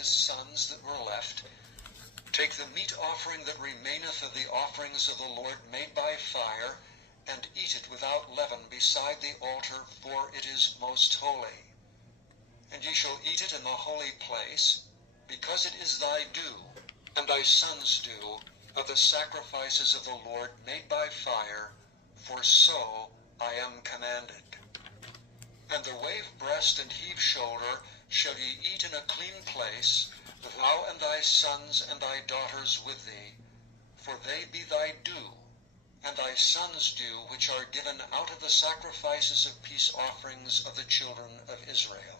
his sons that were left, take the meat offering that remaineth of the offerings of the Lord made by fire, and eat it without leaven beside the altar, for it is most holy. And ye shall eat it in the holy place, because it is thy due, and thy sons' due, of the sacrifices of the Lord made by fire, for so I am commanded. And the wave breast and heave shoulder shall ye eat in a clean place, thou and thy sons and thy daughters with thee, for they be thy due, and thy sons' due, which are given out of the sacrifices of peace offerings of the children of Israel.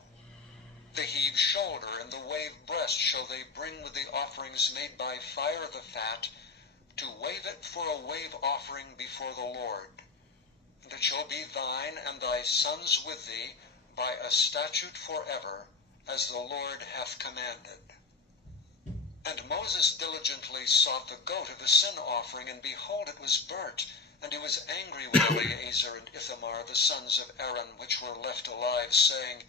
The heave shoulder and the wave breast shall they bring with the offerings made by fire of the fat, to wave it for a wave offering before the Lord. And it shall be thine and thy sons with thee by a statute forever, as the Lord hath commanded. And Moses diligently sought the goat of the sin offering, and behold, it was burnt. And he was angry with Eleazar and Ithamar, the sons of Aaron, which were left alive, saying,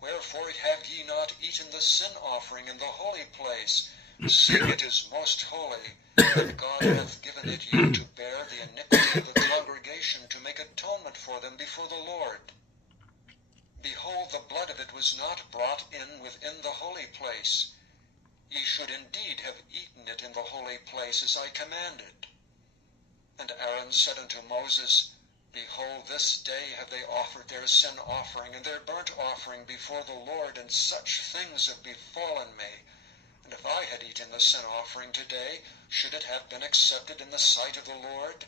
Wherefore have ye not eaten the sin offering in the holy place, seeing it is most holy, and God hath given it you to bear the iniquity of the congregation, to make atonement for them before the Lord? Behold, the blood of it was not brought in within the holy place. Ye should indeed have eaten it in the holy place, as I commanded. And Aaron said unto Moses, Behold, this day have they offered their sin offering and their burnt offering before the Lord, and such things have befallen me. And if I had eaten the sin offering today, should it have been accepted in the sight of the Lord?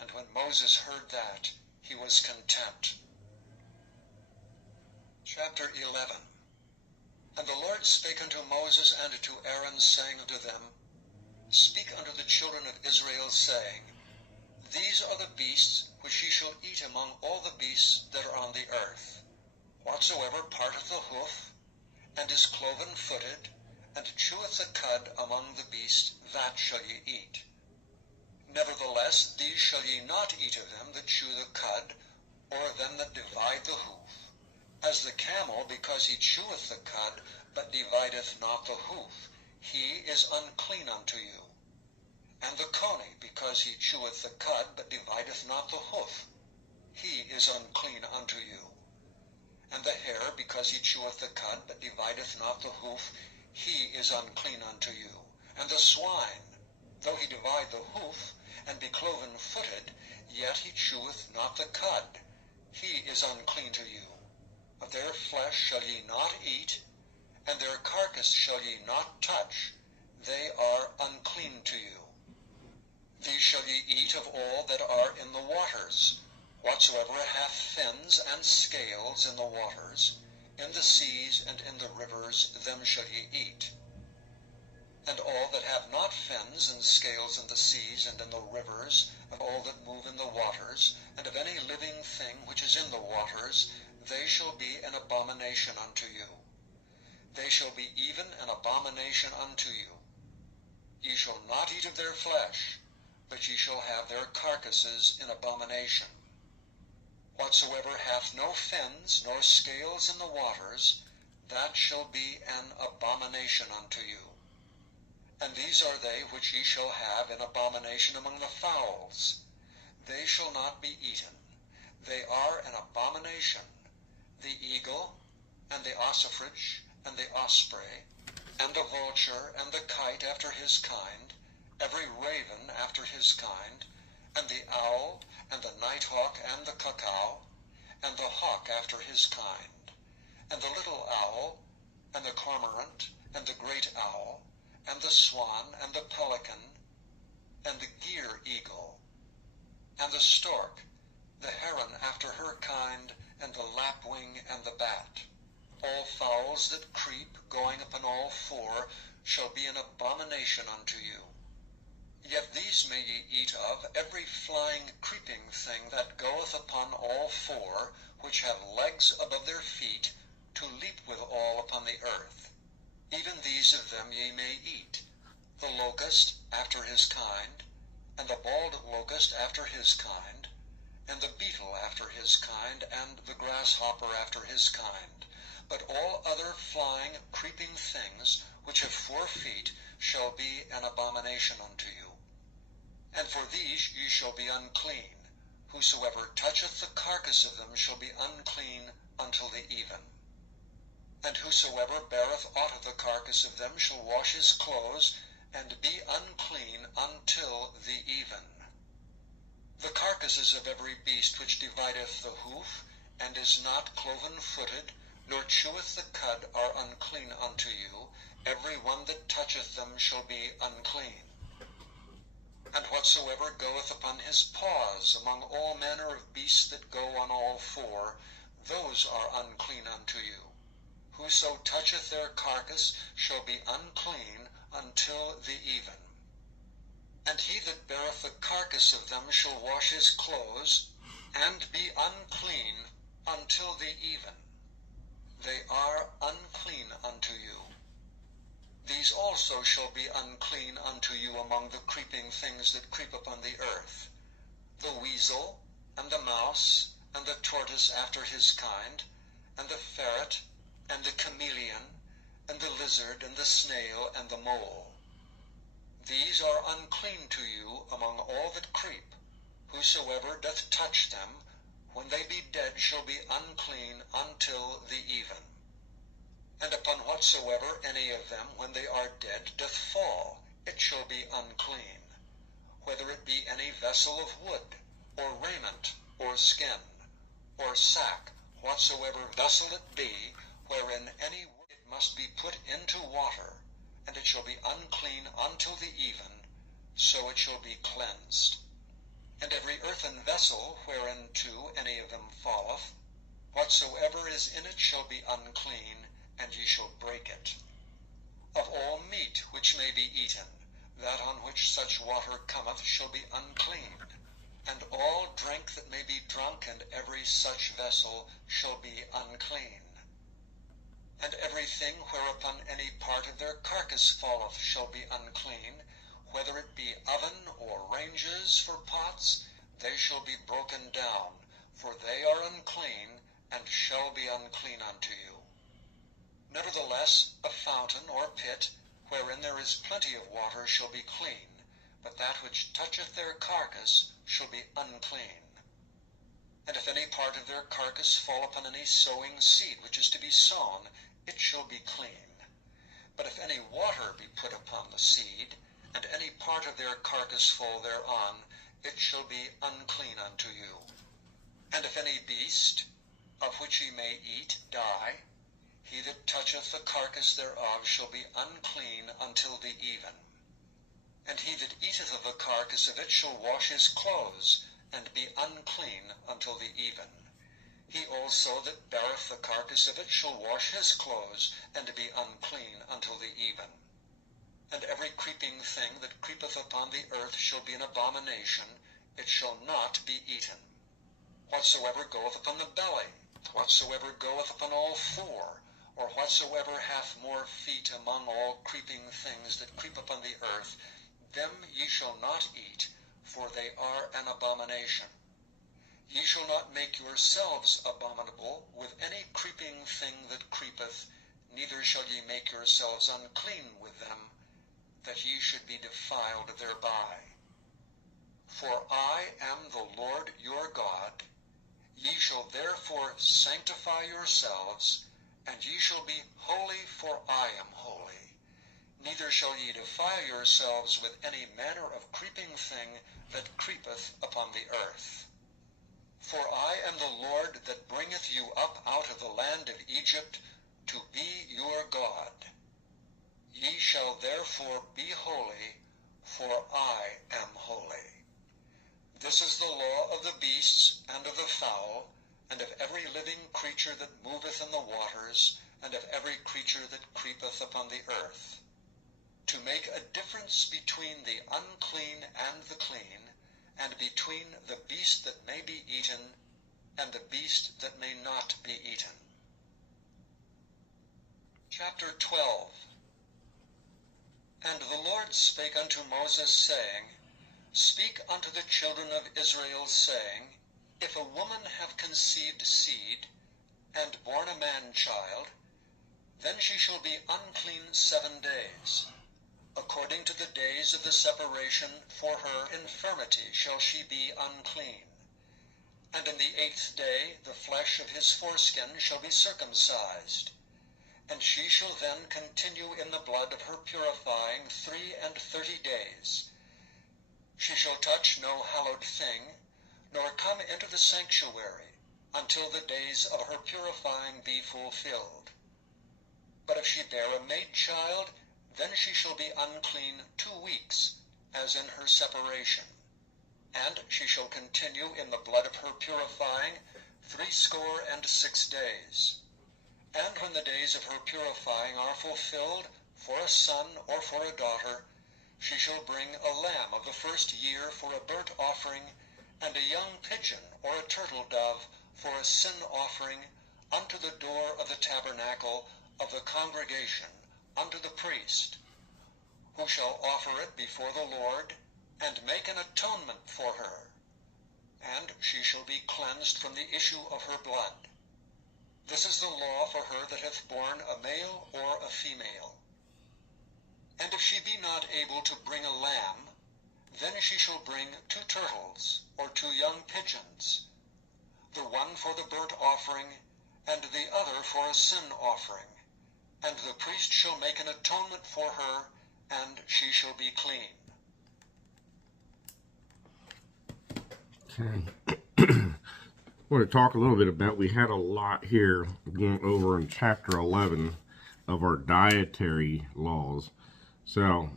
And when Moses heard that, he was content. Chapter 11. And the Lord spake unto Moses and to Aaron, saying unto them, Speak unto the children of Israel, saying, These are the beasts which ye shall eat among all the beasts that are on the earth. Whatsoever parteth the hoof, and is cloven-footed, and cheweth the cud among the beasts, that shall ye eat. Nevertheless, these shall ye not eat of them that chew the cud, or of them that divide the hoof. As the camel, because he cheweth the cud, but divideth not the hoof, he is unclean unto you. And the coney, because he cheweth the cud, but divideth not the hoof, he is unclean unto you. And the hare, because he cheweth the cud, but divideth not the hoof, he is unclean unto you. And the swine, though he divide the hoof, and be cloven-footed, yet he cheweth not the cud, he is unclean to you. Of their flesh shall ye not eat, and their carcass shall ye not touch, they are unclean to you. These shall ye eat of all that are in the waters. Whatsoever hath fins and scales in the waters, in the seas and in the rivers, them shall ye eat. And all that have not fins and scales in the seas and in the rivers, of all that move in the waters, and of any living thing which is in the waters, they shall be an abomination unto you. They shall be even an abomination unto you. Ye shall not eat of their flesh, but ye shall have their carcasses in abomination. Whatsoever hath no fins nor scales in the waters, that shall be an abomination unto you. And these are they which ye shall have in abomination among the fowls. They shall not be eaten. They are an abomination, the eagle, and the ossifrage, and the osprey, and the vulture, and the kite after his kind, every raven after his kind, and the owl, and the nighthawk, and the cuckoo, and the hawk after his kind, and the little owl, and the cormorant, and the great owl, and the swan, and the pelican, and the gear eagle, and the stork, the heron after her kind, and the lapwing, and the bat. All fowls that creep, going upon all four, shall be an abomination unto you. Yet these may ye eat of, every flying creeping thing that goeth upon all four, which have legs above their feet, to leap withal upon the earth. Even these of them ye may eat, the locust after his kind, and the bald locust after his kind, and the beetle after his kind, and the grasshopper after his kind, but all other flying, creeping things, which have 4 feet, shall be an abomination unto you. And for these ye shall be unclean. Whosoever toucheth the carcass of them shall be unclean until the even. And whosoever beareth aught of the carcass of them shall wash his clothes, and be unclean until the even. The carcasses of every beast which divideth the hoof, and is not cloven-footed, nor cheweth the cud, are unclean unto you. Every one that toucheth them shall be unclean. And whatsoever goeth upon his paws among all manner of beasts that go on all 4, those are unclean unto you. Whoso toucheth their carcass shall be unclean until the even. And he that beareth the carcass of them shall wash his clothes, and be unclean until the even. They are unclean unto you. These also shall be unclean unto you among the creeping things that creep upon the earth, the weasel, and the mouse, and the tortoise after his kind, and the ferret, and the chameleon, and the lizard, and the snail, and the mole. These are unclean to you among all that creep. Whosoever doth touch them, when they be dead, shall be unclean until the even. And upon whatsoever any of them, when they are dead, doth fall, it shall be unclean, whether it be any vessel of wood, or raiment, or skin, or sack, whatsoever vessel it be, wherein any wood, it must be put into water, and it shall be unclean until the even, so it shall be cleansed. And every earthen vessel, whereinto any of them falleth, whatsoever is in it shall be unclean, and ye shall break it. Of all meat which may be eaten, that on which such water cometh shall be unclean, and all drink that may be drunk, and every such vessel shall be unclean. And everything whereupon any part of their carcass falleth shall be unclean, whether it be oven or ranges for pots, they shall be broken down, for they are unclean, and shall be unclean unto you. Nevertheless, a fountain or pit, wherein there is plenty of water, shall be clean, but that which toucheth their carcass shall be unclean. And if any part of their carcass fall upon any sowing seed which is to be sown, it shall be clean. But if any water be put upon the seed, and any part of their carcass fall thereon, it shall be unclean unto you. And if any beast, of which ye may eat, die, he that toucheth the carcass thereof shall be unclean until the even. And he that eateth of the carcass of it shall wash his clothes, and be unclean until the even. He also that beareth the carcass of it shall wash his clothes, and be unclean until the even. And every creeping thing that creepeth upon the earth shall be an abomination, it shall not be eaten. Whatsoever goeth upon the belly, whatsoever goeth upon all 4, or whatsoever hath more feet among all creeping things that creep upon the earth, them ye shall not eat, for they are an abomination. Ye shall not make yourselves abominable with any creeping thing that creepeth, neither shall ye make yourselves unclean with them, that ye should be defiled thereby. For I am the Lord your God. Ye shall therefore sanctify yourselves, and ye shall be holy, for I am holy. Neither shall ye defile yourselves with any manner of creeping thing that creepeth upon the earth. For I am the Lord that bringeth you up out of the land of Egypt, to be your God. Ye shall therefore be holy, for I am holy. This is the law of the beasts, and of the fowl, and of every living creature that moveth in the waters, and of every creature that creepeth upon the earth, to make a difference between the unclean and the clean, and between the beast that may be eaten, and the beast that may not be eaten. Chapter 12. And the Lord spake unto Moses, saying, Speak unto the children of Israel, saying, If a woman have conceived seed, and born a man-child, then she shall be unclean 7 days. According to the days of the separation, for her infirmity shall she be unclean. And in the 8th day the flesh of his foreskin shall be circumcised, and she shall then continue in the blood of her purifying 33 days. She shall touch no hallowed thing, nor come into the sanctuary, until the days of her purifying be fulfilled. But if she bear a maid-child, then she shall be unclean 2 weeks, as in her separation. And she shall continue in the blood of her purifying 66 days. And when the days of her purifying are fulfilled, for a son or for a daughter, she shall bring a lamb of the first year for a burnt offering, and a young pigeon or a turtle dove for a sin offering unto the door of the tabernacle of the congregation, unto the priest, who shall offer it before the Lord, and make an atonement for her. And she shall be cleansed from the issue of her blood. This is the law for her that hath borne a male or a female. And if she be not able to bring a lamb, then she shall bring 2 turtles, or 2 young pigeons, the one for the burnt offering, and the other for a sin offering. And the priest shall make an atonement for her, and she shall be clean. Okay. I want to talk a little bit about, we had a lot here going over in chapter 11 of our dietary laws. So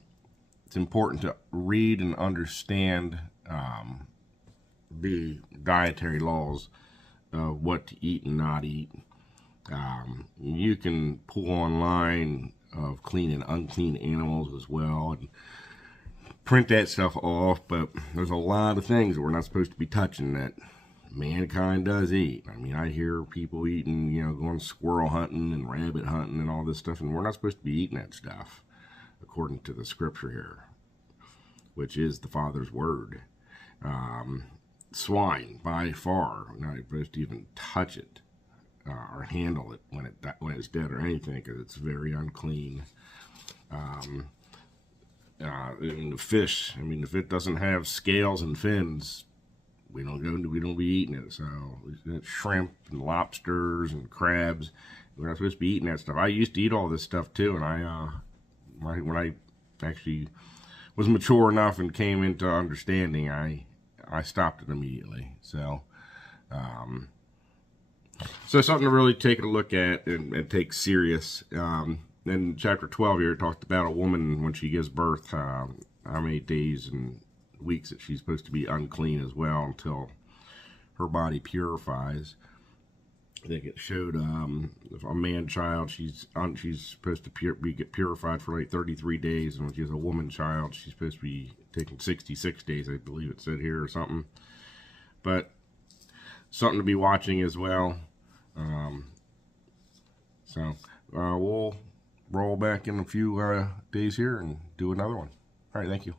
it's important to read and understand the dietary laws of what to eat and not eat. You can pull online of clean and unclean animals as well and print that stuff off, but there's a lot of things that we're not supposed to be touching that mankind does eat. I mean, I hear people eating, going squirrel hunting and rabbit hunting and all this stuff, and we're not supposed to be eating that stuff according to the scripture here, which is the Father's word. Swine, by far, we're not supposed to even touch it or handle it when it's dead or anything, because it's very unclean. And the fish, I mean, if it doesn't have scales and fins, we don't be eating it. So shrimp and lobsters and crabs, we're not supposed to be eating that stuff. I used to eat all this stuff too, and when I actually was mature enough and came into understanding, I stopped it immediately. So something to really take a look at and take serious. In chapter 12 here, it talked about a woman when she gives birth, how many days and weeks that she's supposed to be unclean as well until her body purifies. I think it showed if a man-child, she's supposed to get purified for like 33 days, and when she has a woman-child, she's supposed to be taking 66 days, I believe it said here or something. But something to be watching as well. We'll roll back in a few days here and do another one. All right, thank you.